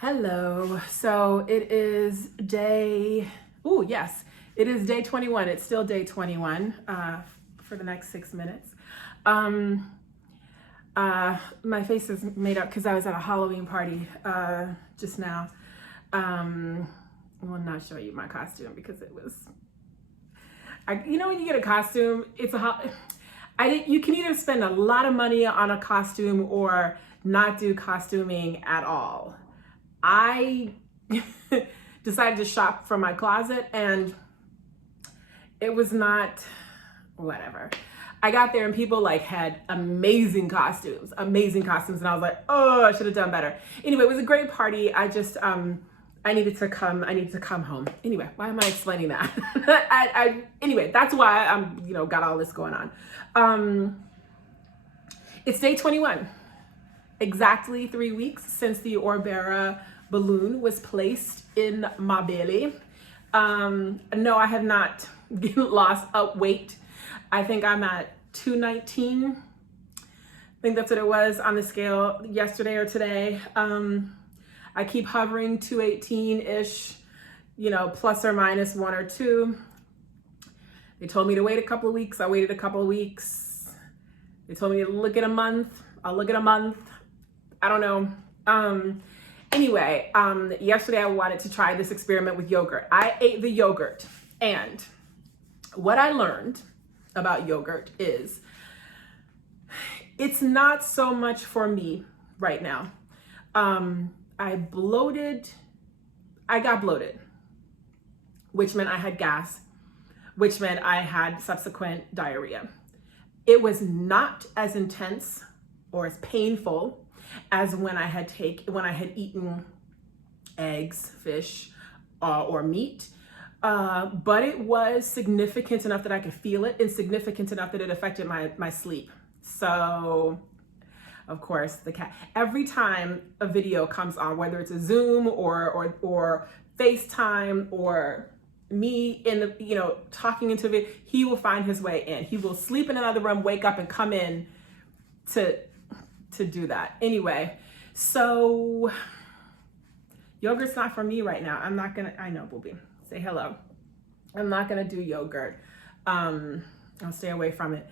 Hello. So it is day, oh, yes, it is day 21. It's still day 21 for the next 6 minutes. My face is made up because I was at a Halloween party just now. I will not show you my costume because it was, when you get a costume, you can either spend a lot of money on a costume or not do costuming at all. I decided to shop from my closet and it was not whatever. I got there and people had amazing costumes. And I was like, oh, I should have done better. Anyway, it was a great party. I needed to come home. Anyway, why am I explaining that? Anyway, that's why I'm, got all this going on. It's day 21. Exactly 3 weeks since the Orbera balloon was placed in my belly. No, I have not lost weight. I think I'm at 219. I think that's what it was on the scale yesterday or today. I keep hovering 218-ish, plus or minus 1 or 2. They told me to wait a couple of weeks. I waited a couple of weeks. They told me to look at a month. I'll look at a month. I don't know. Anyway, yesterday I wanted to try this experiment with yogurt. I ate the yogurt, and what I learned about yogurt is it's not so much for me right now. I got bloated, which meant I had gas, which meant I had subsequent diarrhea. It was not as intense or as painful as when I had eaten eggs, fish, or meat. But it was significant enough that I could feel it, and significant enough that it affected my sleep. So, of course, every time a video comes on, whether it's a Zoom or FaceTime or me talking into it, he will find his way in. He will sleep in another room, wake up, and come in to do that. Anyway, so yogurt's not for me right now. I know, Booby. Say hello. I'm not gonna do yogurt. I'll stay away from it.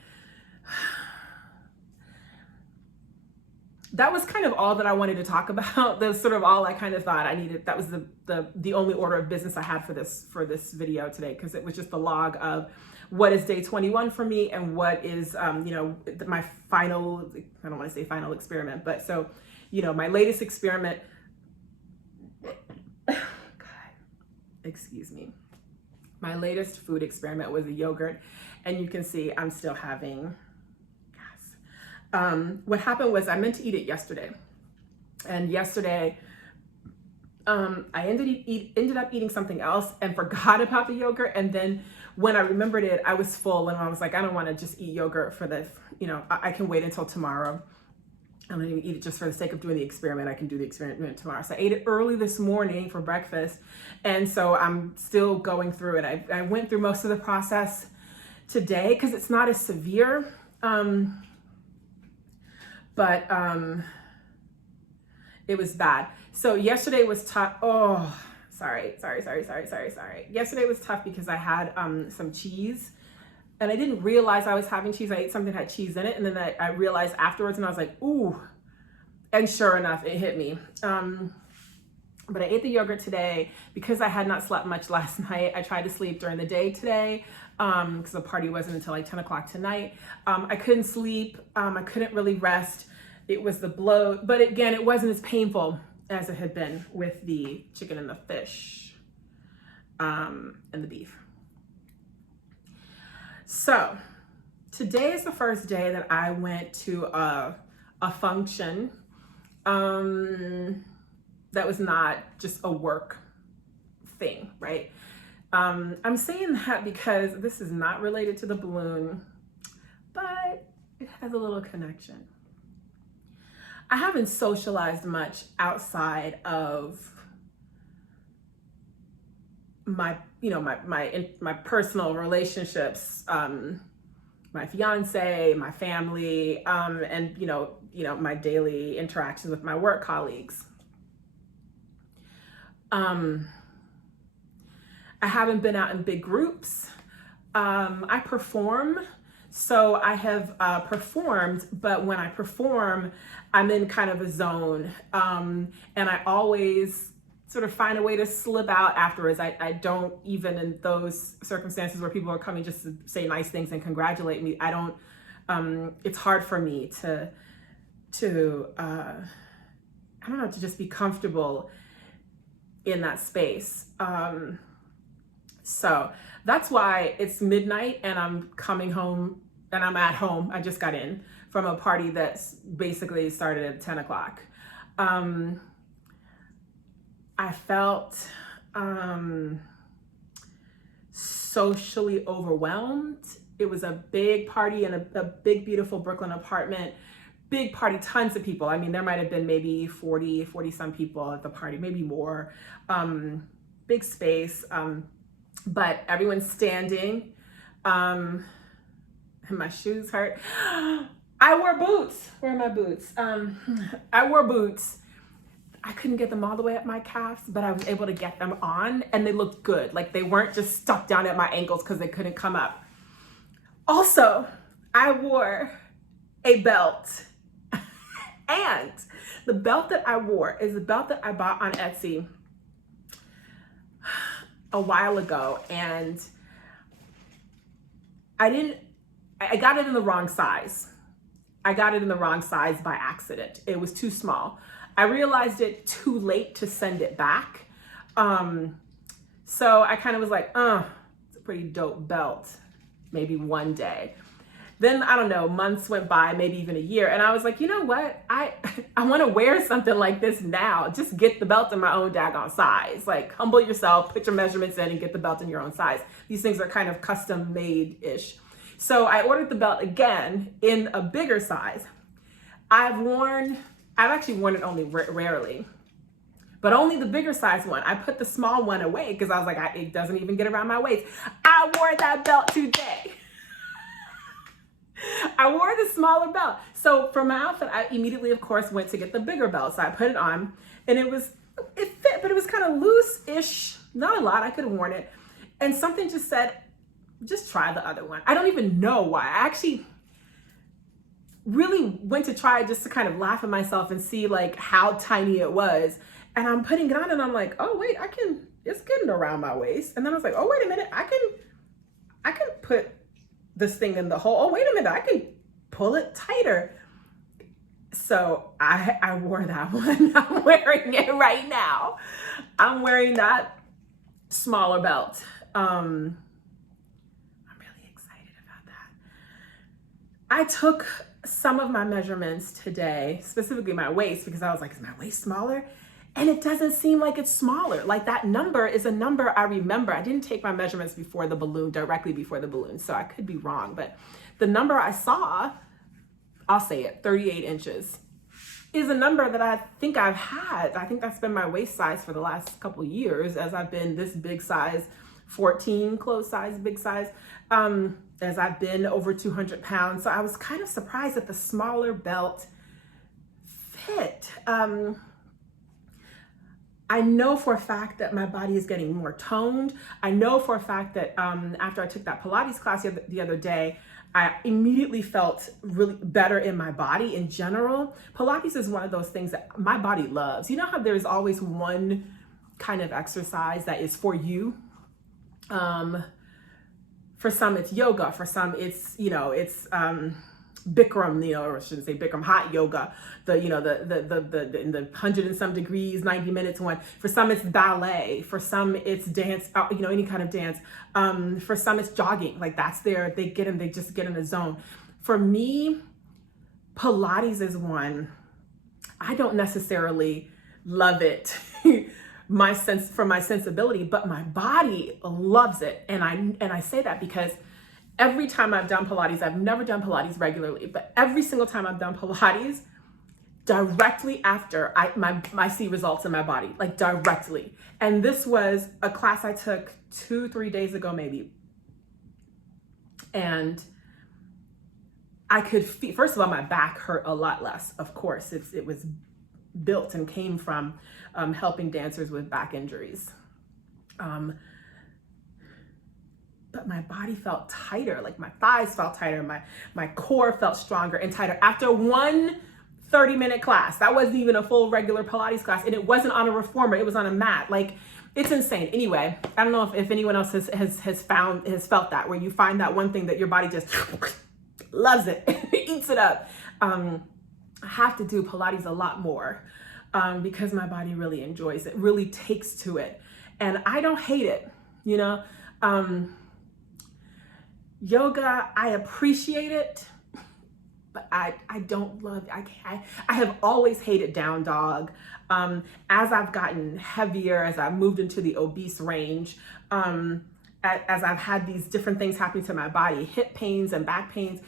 That was kind of all that I wanted to talk about. That's sort of all I kind of thought I needed. That was the only order of business I had for this video today, because it was just the log of what is day 21 for me and what is my final, I don't want to say final experiment, but so my latest experiment. God, excuse me. My latest food experiment was a yogurt, and you can see I'm still having gas. What happened was I meant to eat it yesterday, and yesterday I ended up eating something else and forgot about the yogurt. And then when I remembered it, I was full, and I was like, I don't want to just eat yogurt for this. I can wait until tomorrow. I'm going to eat it just for the sake of doing the experiment. I can do the experiment tomorrow. So I ate it early this morning for breakfast. And so I'm still going through it. I went through most of the process today because it's not as severe. But it was bad. So yesterday was tough. Oh, sorry. Yesterday was tough because I had some cheese. And I didn't realize I was having cheese. I ate something that had cheese in it. And then I realized afterwards, and I was like, ooh. And sure enough, it hit me. But I ate the yogurt today because I had not slept much last night. I tried to sleep during the day today because the party wasn't until like 10 o'clock tonight. I couldn't sleep. I couldn't really rest. It was the bloat. But again, it wasn't as painful as it had been with the chicken and the fish and the beef. So today is the first day that I went to a function that was not just a work thing, right? I'm saying that because this is not related to the balloon, but it has a little connection. I haven't socialized much outside of my personal relationships, my fiance, my family, and my daily interactions with my work colleagues. I haven't been out in big groups. I perform. So I have performed, but when I perform, I'm in kind of a zone. And I always sort of find a way to slip out afterwards. I don't, even in those circumstances where people are coming just to say nice things and congratulate me, I don't, it's hard for me to I don't know, to just be comfortable in that space. So that's why it's midnight and I'm coming home and I'm at home. I just got in from a party that's basically started at 10 o'clock. I felt socially overwhelmed. It was a big party in a big, beautiful Brooklyn apartment. Big party, tons of people. I mean, there might have been maybe 40 some people at the party, maybe more. Big space, but everyone's standing. And my shoes hurt. I wore boots. Where are my boots? I wore boots. I couldn't get them all the way up my calves, but I was able to get them on and they looked good. Like they weren't just stuck down at my ankles because they couldn't come up. Also, I wore a belt. And the belt that I wore is the belt that I bought on Etsy a while ago. And I got it in the wrong size. I got it in the wrong size by accident. It was too small. I realized it too late to send it back. So I kind of was like, it's a pretty dope belt. Maybe one day. Then, I don't know, months went by, maybe even a year. And I was like, you know what? I want to wear something like this now. Just get the belt in my own daggone size. Like, humble yourself, put your measurements in and get the belt in your own size. These things are kind of custom made-ish. So I ordered the belt again in a bigger size. I've actually worn it only rarely, but only the bigger size one. I put the small one away because I was like, it doesn't even get around my waist. I wore that belt today. I wore the smaller belt. So for my outfit, I immediately, of course, went to get the bigger belt. So I put it on and it fit, but it was kind of loose-ish. Not a lot, I could have worn it. And something just said, just try the other one. I don't even know why. I actually really went to try it just to kind of laugh at myself and see like how tiny it was. And I'm putting it on and I'm like, oh wait, it's getting around my waist. And then I was like, oh, wait a minute, I can put this thing in the hole. Oh, wait a minute, I can pull it tighter. So I wore that one. I'm wearing it right now. I'm wearing that smaller belt. I'm really excited about that. I took some of my measurements today, specifically my waist, because I was like, is my waist smaller? And it doesn't seem like it's smaller. Like that number is a number I remember. I didn't take my measurements before the balloon, directly before the balloon, so I could be wrong. But the number I saw, I'll say it, 38 inches, is a number that I think I've had. I think that's been my waist size for the last couple of years as I've been this big size, 14 clothes size, big size, as I've been over 200 pounds. So I was kind of surprised that the smaller belt fit. I know for a fact that my body is getting more toned. I know for a fact that after I took that Pilates class the other day, I immediately felt really better in my body in general. Pilates is one of those things that my body loves. You know how there's always one kind of exercise that is for you? For some it's yoga, for some it's, it's Bikram, or I shouldn't say Bikram, hot yoga, the in the 100 and some degrees, 90 minutes one. For some it's ballet, for some it's dance, any kind of dance. For some it's jogging, like they just get in a zone. For me, Pilates is one. I don't necessarily love it, for my sensibility, but my body loves it. And I say that because every time I've done Pilates, I've never done Pilates regularly, but every single time I've done Pilates, directly after I see results in my body, like directly. And this was a class I took 2-3 days ago, maybe. And I could feel, first of all, my back hurt a lot less. Of course, it was built and came from helping dancers with back injuries. But my body felt tighter, like my thighs felt tighter, my core felt stronger and tighter after one 30-minute class. That wasn't even a full regular Pilates class, and it wasn't on a reformer, it was on a mat. Like, it's insane. Anyway, I don't know if anyone else has felt that, where you find that one thing that your body just loves it, eats it up. I have to do Pilates a lot more because my body really enjoys it, really takes to it. And I don't hate it, you know? Yoga, I appreciate it, but I don't love it. I have always hated down dog. As I've gotten heavier, as I've moved into the obese range, as I've had these different things happening to my body, hip pains and back pains,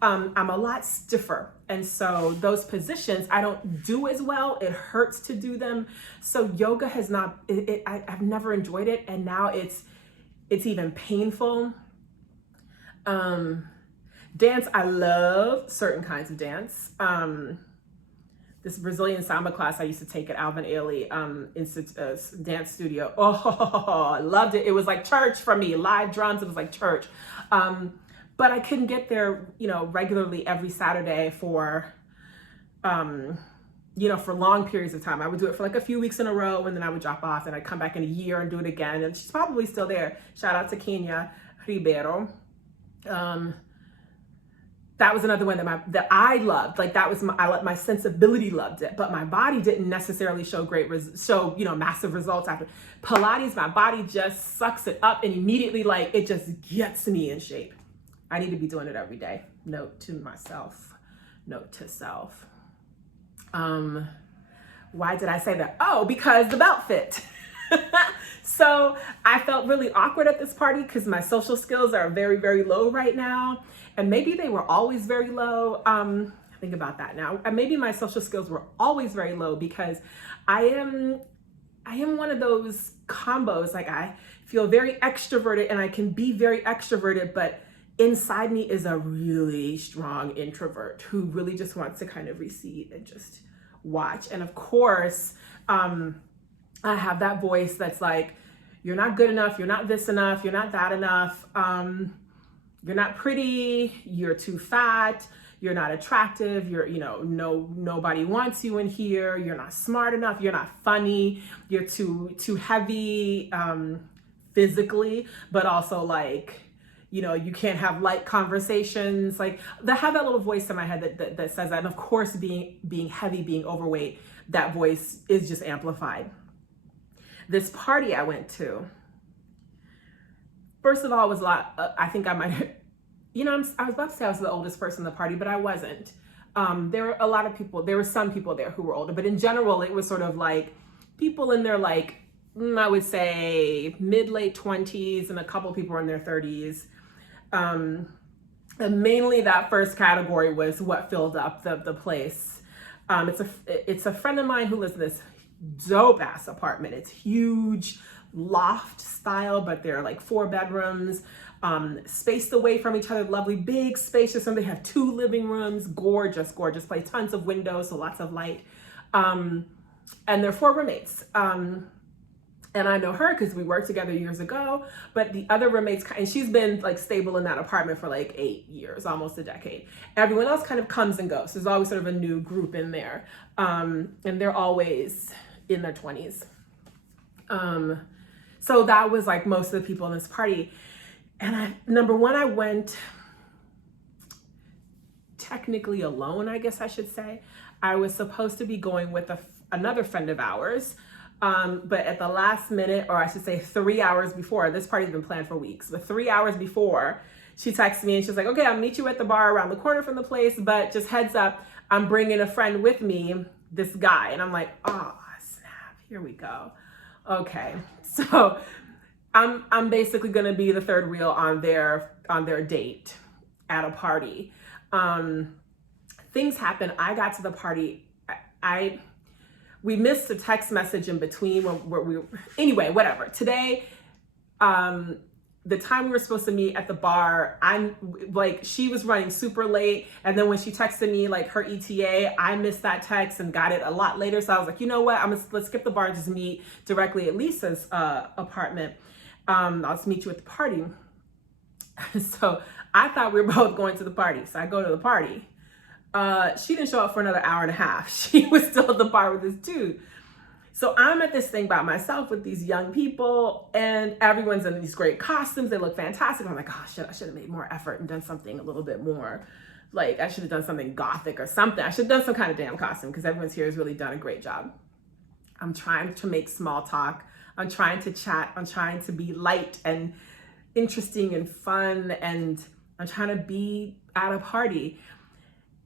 I'm a lot stiffer. And so those positions, I don't do as well. It hurts to do them. So yoga has not, I've never enjoyed it. And now it's even painful. Dance, I love certain kinds of dance. This Brazilian samba class I used to take at Alvin Ailey dance studio. Oh, I loved it. It was like church for me. Live drums, it was like church. But I couldn't get there, you know, regularly every Saturday for, you know, for long periods of time. I would do it for like a few weeks in a row, and then I would drop off, and I'd come back in a year and do it again. And she's probably still there. Shout out to Kenya Ribeiro. That was another one that I loved. Like, that was my sensibility loved it, but my body didn't necessarily show you know, massive results after. Pilates, my body just sucks it up, and immediately, like, it just gets me in shape. I need to be doing it every day. Note to myself, note to self. Why did I say that? Oh, because the belt fit. So I felt really awkward at this party because my social skills are very, very low right now. And maybe they were always very low. Think about that now. And maybe my social skills were always very low because I am one of those combos. Like, I feel very extroverted and I can be very extroverted, but inside me is a really strong introvert who really just wants to kind of recede and just watch. And of course, I have that voice that's like, you're not good enough, you're not this enough, you're not that enough, you're not pretty, you're too fat, you're not attractive, nobody wants you in here, you're not smart enough, you're not funny, you're too heavy physically, but also like, you know, you can't have light conversations. Like, I have that little voice in my head that says that. And of course, being heavy, being overweight, that voice is just amplified. This party I went to, first of all, was a lot, I think I might, you know, I was about to say I was the oldest person in the party, but I wasn't. There were a lot of people, there were some people there who were older, but in general, it was sort of like people in their, like, I would say mid-late 20s, and a couple people were in their 30s. And mainly that first category was what filled up the place. It's a friend of mine who lives in this dope ass apartment. It's huge, loft style, but there are like 4 bedrooms, spaced away from each other, lovely, big, spacious room. They have 2 living rooms, gorgeous place, tons of windows, so lots of light. And there are 4 roommates. And I know her because we worked together years ago, but the other roommates, and she's been like stable in that apartment for like 8 years, almost a decade. Everyone else kind of comes and goes. There's always sort of a new group in there. And they're always in their 20s. So that was like most of the people in this party. And number one, I went technically alone, I guess I should say. I was supposed to be going with another friend of ours. But at the last minute, or I should say 3 hours before, this party's been planned for weeks, but 3 hours before, she texted me and she's like, okay, I'll meet you at the bar around the corner from the place, but just heads up, I'm bringing a friend with me, this guy. And I'm like, oh, snap, here we go. Okay, so I'm basically gonna be the third wheel on their date at a party. Things happen. I got to the party. We missed a text message in between where we, anyway, whatever. Today, the time we were supposed to meet at the bar, I'm like, she was running super late. And then when she texted me like her ETA, I missed that text and got it a lot later. So I was like, you know what? Let's skip the bar and just meet directly at Lisa's apartment. I'll just meet you at the party. So I thought we were both going to the party. So I go to the party. She didn't show up for another hour and a half. She was still at the bar with this dude. So I'm at this thing by myself with these young people, and everyone's in these great costumes. They look fantastic. I'm like, oh shit, I should have made more effort and done something a little bit more. Like, I should have done something gothic or something. I should have done some kind of damn costume, because everyone's here has really done a great job. I'm trying to make small talk. I'm trying to chat. I'm trying to be light and interesting and fun, and I'm trying to be at a party.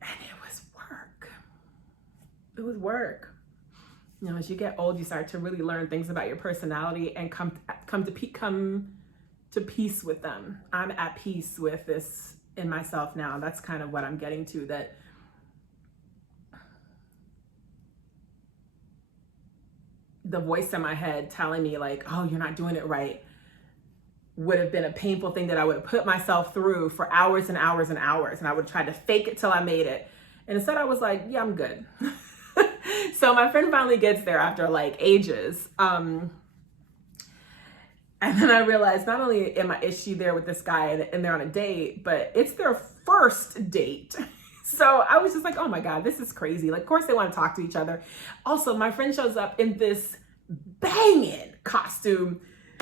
And it was work. It was work. You know, as you get old, you start to really learn things about your personality and come to peace with them. I'm at peace with this in myself now. That's kind of what I'm getting to, that the voice in my head telling me like, oh, you're not doing it right, would have been a painful thing that I would have put myself through for hours and hours and hours. And I would try to fake it till I made it. And instead I was like, yeah, I'm good. So my friend finally gets there after like ages. And then I realized not only is she there with this guy and they're on a date, but it's their first date. So I was just like, oh my God, this is crazy. Like, of course they want to talk to each other. Also, my friend shows up in this banging costume,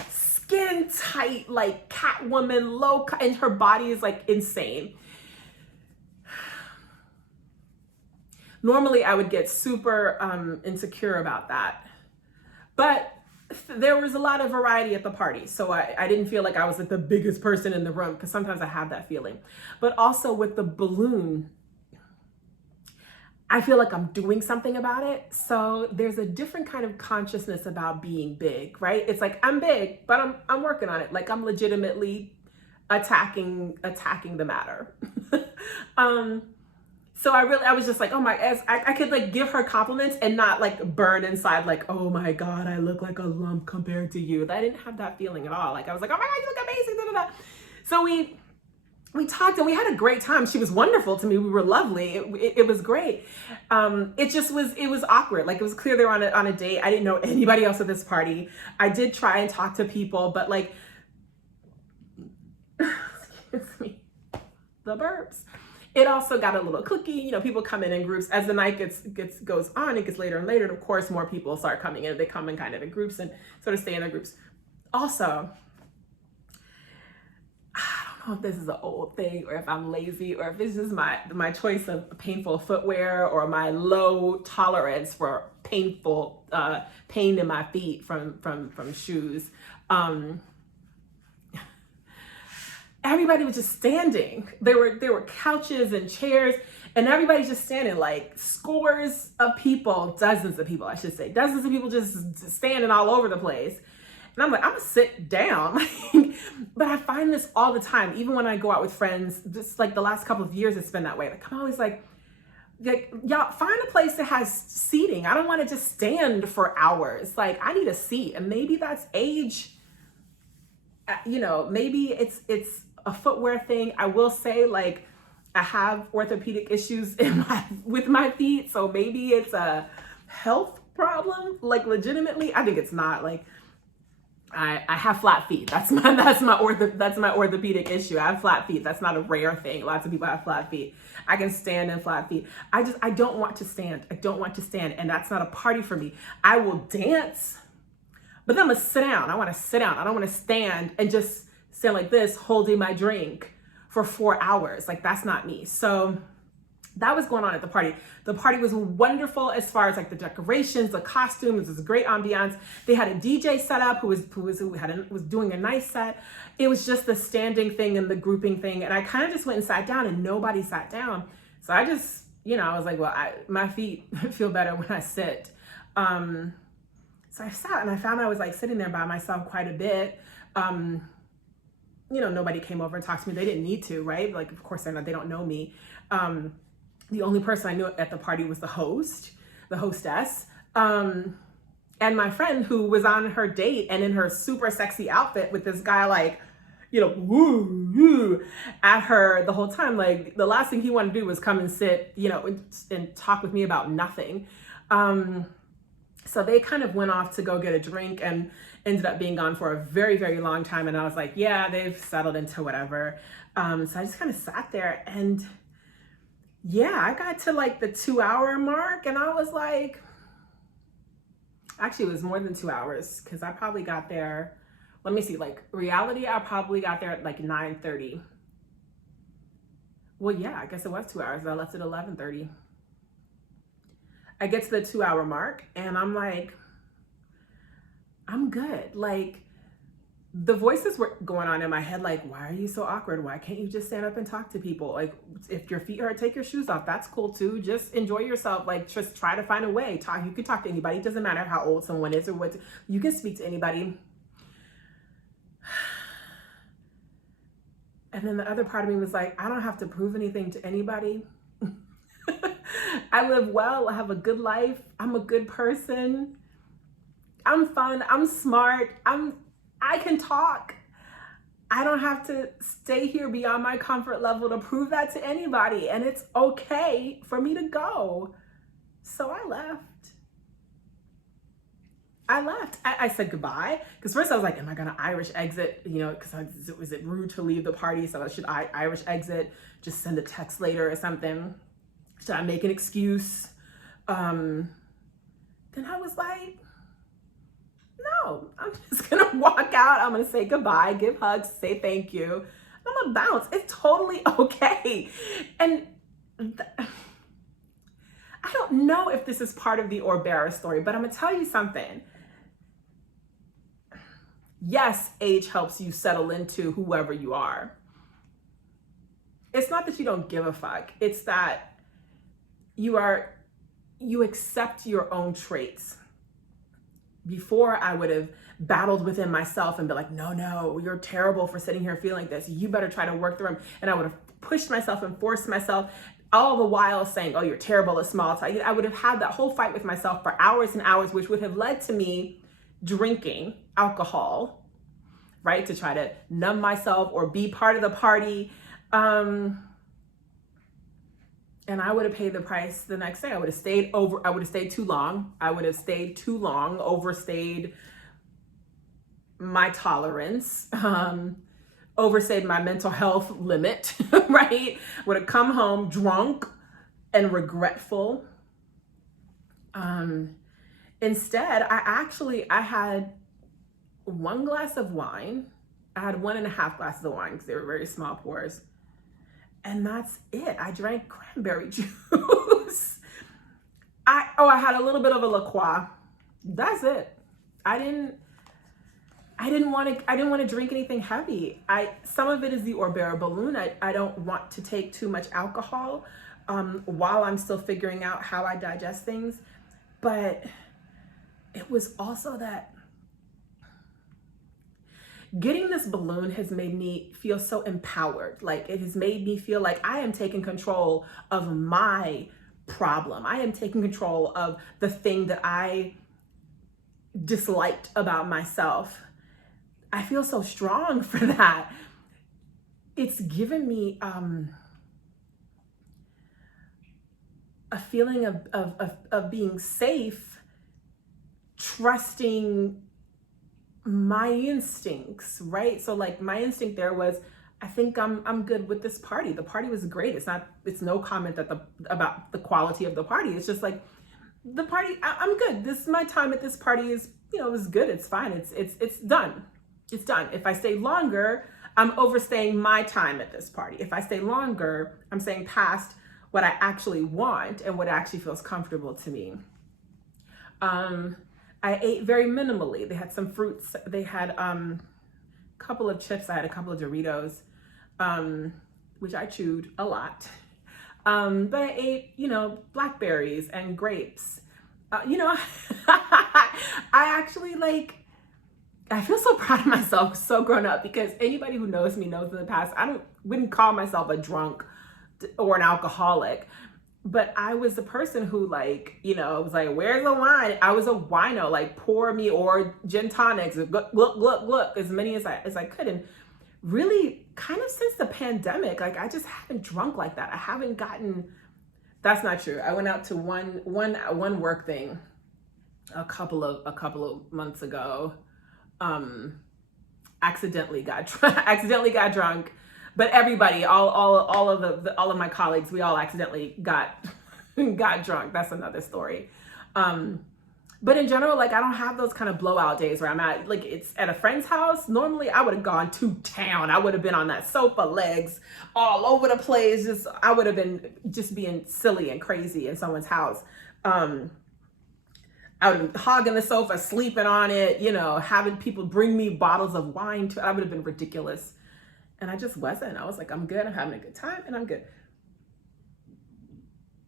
skin tight, like Catwoman, low cut, and her body is like insane. Normally I would get super insecure about that, but there was a lot of variety at the party. So I didn't feel like I was like the biggest person in the room, because sometimes I have that feeling. But also with the balloon, I feel like I'm doing something about it. So there's a different kind of consciousness about being big, right? It's like, I'm big, but I'm working on it. Like, I'm legitimately attacking the matter. So I was just like, oh my, I could like give her compliments and not like burn inside like, oh my God, I look like a lump compared to you. I didn't have that feeling at all. Like, I was like, oh my God, you look amazing. Da, da, da. So we talked and we had a great time. She was wonderful to me. We were lovely. It was great. It was awkward. Like, it was clear they were on a date. I didn't know anybody else at this party. I did try and talk to people, but like, excuse me, the burps. It also got a little cliquey. You know, people come in groups. As the night goes on, it gets later and later. And of course, more people start coming in. They come in kind of in groups and sort of stay in their groups. Also, I don't know if this is an old thing or if I'm lazy or if it's just my choice of painful footwear or my low tolerance for painful pain in my feet from shoes. Everybody was just standing. There were couches and chairs, and everybody's just standing, like scores of people, dozens of people, I should say, dozens of people just standing all over the place. And I'm like, I'm gonna sit down. But I find this all the time, even when I go out with friends, just like the last couple of years, it's been that way. Like, I'm always like, y'all find a place that has seating. I don't want to just stand for hours. Like, I need a seat. And maybe that's age. You know, maybe it's a footwear thing. I will say, like, I have orthopedic issues with my feet, so maybe it's a health problem. Like, legitimately, I think it's not. Like, I have flat feet. That's my orthopedic issue. I have flat feet. That's not a rare thing. Lots of people have flat feet. I can stand in flat feet. I don't want to stand. I don't want to stand, and that's not a party for me. I will dance, but then I'm gonna sit down. I want to sit down. I don't want to stand and just stand like this, holding my drink for 4 hours. Like, that's not me. So that was going on at the party. The party was wonderful as far as like the decorations, the costumes. It was a great ambiance. They had a DJ set up who was doing a nice set. It was just the standing thing and the grouping thing. And I kind of just went and sat down, and nobody sat down. So I just, you know, I was like, well, my feet feel better when I sit. So I sat, and I found I was like sitting there by myself quite a bit. You know, nobody came over and talked to me. They didn't need to, right? Like, of course, they don't know me. The only person I knew at the party was the hostess, and my friend who was on her date and in her super sexy outfit with this guy, like, woo, woo at her the whole time. Like the last thing he wanted to do was come and sit, and talk with me about nothing. So they kind of went off to go get a drink and ended up being gone for a very, very long time. And I was like, yeah, they've settled into whatever. So I just kind of sat there, and yeah, I got to like the 2-hour mark, and I was like, actually it was more than 2 hours, because I probably got there, let me see, like reality, I probably got there at like 9:30. Well, yeah, I guess it was 2 hours. I left at 11:30. I get to the 2-hour mark, and I'm like, I'm good. Like the voices were going on in my head, like, why are you so awkward? Why can't you just stand up and talk to people? Like, if your feet hurt, take your shoes off. That's cool too. Just enjoy yourself. Like, just try to find a way. You can talk to anybody. It doesn't matter how old someone is or what. You can speak to anybody. And then the other part of me was like, I don't have to prove anything to anybody. I live well. I have a good life. I'm a good person. I'm fun. I'm smart. I can talk. I don't have to stay here beyond my comfort level to prove that to anybody. And it's okay for me to go. So I left. I said goodbye. Because first I was like, am I going to Irish exit? Because was it rude to leave the party? So should I Irish exit? Just send a text later or something? Should I make an excuse? Then I was like, no, I'm just gonna walk out. I'm gonna say goodbye, give hugs, say thank you. I'm gonna bounce. It's totally okay. And I don't know if this is part of the Orbera story, but I'm gonna tell you something. Yes, age helps you settle into whoever you are. It's not that you don't give a fuck. It's that you accept your own traits. Before, I would have battled within myself and be like, no, you're terrible for sitting here feeling this. You better try to work through them. And I would have pushed myself and forced myself, all the while saying, oh, you're terrible at small talk. I would have had that whole fight with myself for hours and hours, which would have led to me drinking alcohol, right? To try to numb myself or be part of the party. And I would have paid the price the next day. I would have stayed too long. Overstayed my tolerance, overstayed my mental health limit, right? Would have come home drunk and regretful. Instead, I had 1 glass of wine. I had 1.5 glasses of wine because they were very small pours. And that's it. I drank cranberry juice. I had a little bit of a La Croix. That's it. I didn't want to drink anything heavy. Some of it is the Orbera balloon. I don't want to take too much alcohol while I'm still figuring out how I digest things. But it was also that getting this balloon has made me feel so empowered. Like, it has made me feel like I am taking control of my problem. I am taking control of the thing that I disliked about myself. I feel so strong for that. It's given me a feeling of being safe, trusting my instincts, right? So like my instinct there was, I think I'm good with this party. The party was great. It's no comment about the quality of the party. It's just like the party, I'm good. This is my time at this party is, it was good. It's fine. It's done. It's done. If I stay longer, I'm overstaying my time at this party. If I stay longer, I'm staying past what I actually want and what actually feels comfortable to me. I ate very minimally. They had some fruits. They had a couple of chips. I had a couple of Doritos, which I chewed a lot. But I ate, blackberries and grapes. I actually I feel so proud of myself, so grown up, because anybody who knows me knows in the past, wouldn't call myself a drunk or an alcoholic. But I was the person who was like, where's the wine? I was a wino, pour me or gin tonics, look, as many as I could. And really kind of since the pandemic. Like I just haven't drunk like that. I haven't gotten, that's not true. I went out to one work thing a couple of months ago. Accidentally got drunk, but everybody, all of my colleagues, we all accidentally got drunk. That's another story. But in general, like I don't have those kind of blowout days where I'm at, like it's at a friend's house. Normally I would have gone to town. I would have been on that sofa, legs all over the place. I would have been just being silly and crazy in someone's house. I would have been hogging the sofa, sleeping on it, having people bring me bottles of wine I would have been ridiculous. And I just wasn't. I was like, I'm good. I'm having a good time and I'm good.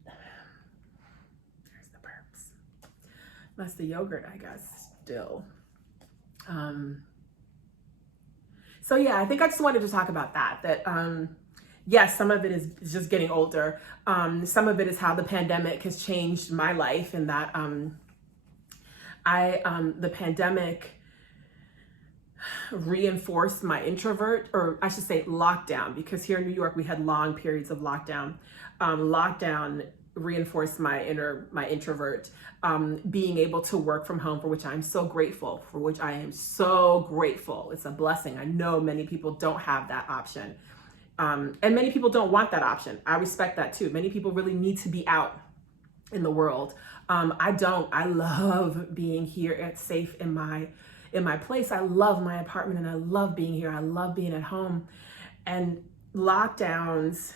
There's the burps. That's the yogurt, I guess, still. So yeah, I think I just wanted to talk about that, yes, some of it is just getting older. Some of it is how the pandemic has changed my life, and that, the pandemic reinforced my introvert, or I should say lockdown, because here in New York, we had long periods of lockdown. Lockdown reinforced my introvert, being able to work from home, for which I am so grateful, It's a blessing. I know many people don't have that option. And many people don't want that option. I respect that too. Many people really need to be out in the world. I don't. I love being here safe in my place. I love my apartment and I love being here. I love being at home. And lockdowns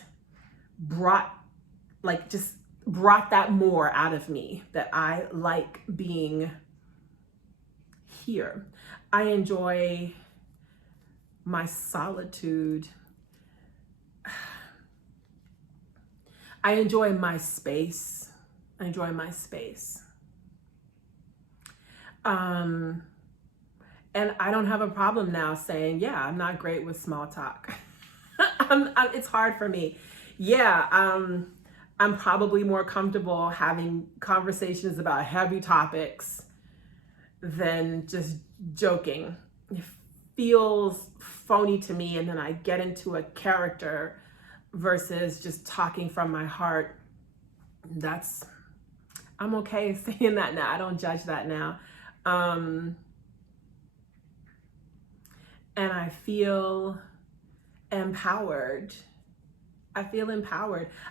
brought that more out of me, that I like being here. I enjoy my solitude. I enjoy my space. And I don't have a problem now saying, yeah, I'm not great with small talk. It's hard for me. Yeah, I'm probably more comfortable having conversations about heavy topics than just joking. It feels phony to me, and then I get into a character versus just talking from my heart. I'm okay saying that now. I don't judge that now. And I feel empowered.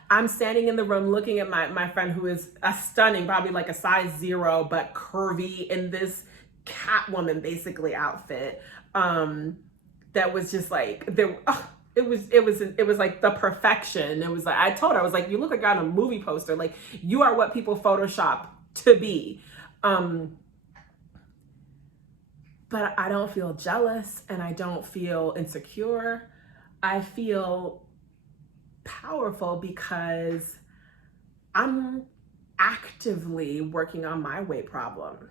I'm standing in the room looking at my friend who is a stunning, probably like a size 0, but curvy, in this Catwoman basically outfit. That was just like, it was like the perfection. It was like, I told her, I was like, you look like you're on a movie poster. Like, you are what people Photoshop to be. But I don't feel jealous and I don't feel insecure. I feel powerful because I'm actively working on my weight problem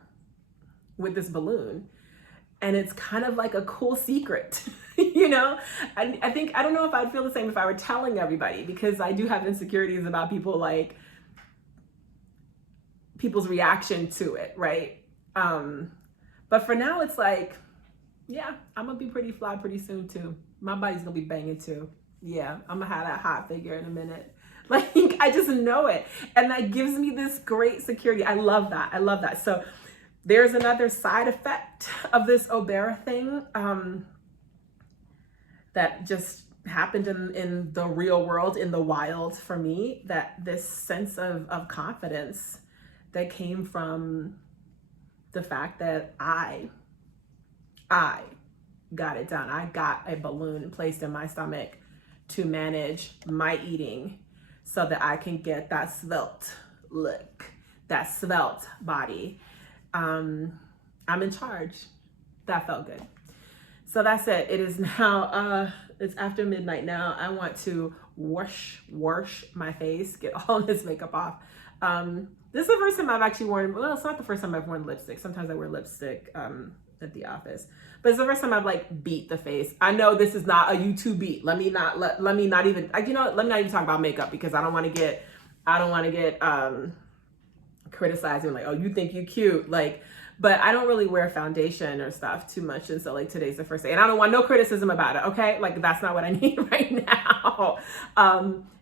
with this balloon. And it's kind of like a cool secret, I think, I don't know if I'd feel the same if I were telling everybody, because I do have insecurities about people's reaction to it, right? But for now, it's like, yeah, I'm gonna be pretty fly pretty soon too. My body's gonna be banging too. Yeah, I'm gonna have that hot figure in a minute. Like, I just know it. And that gives me this great security. I love that. So there's another side effect of this Obera thing that just happened in the real world, in the wild for me, that this sense of confidence that came from the fact that I got it done. I got a balloon placed in my stomach to manage my eating so that I can get that svelte look, that svelte body. I'm in charge. That felt good. So that's it. It is now, it's after midnight now. I want to wash my face, get all this makeup off. This is the first time I've actually worn, well, it's not the first time I've worn lipstick. Sometimes I wear lipstick at the office, but it's the first time I've like beat the face. I know this is not a YouTube beat. Let me not even talk about makeup, because I don't want to get criticize me like, oh, you think you cute, like, but I don't really wear foundation or stuff too much. And so like today's the first day and I don't want no criticism about it. Okay. Like that's not what I need right now.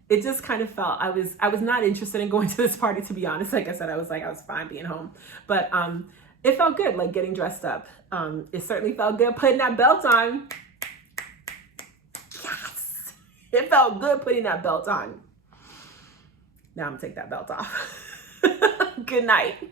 It just kind of felt, I was not interested in going to this party, to be honest. Like I said, I was fine being home, but, it felt good, like getting dressed up. It certainly felt good putting that belt on. Yes. It felt good putting that belt on. Now I'm gonna take that belt off. Good night.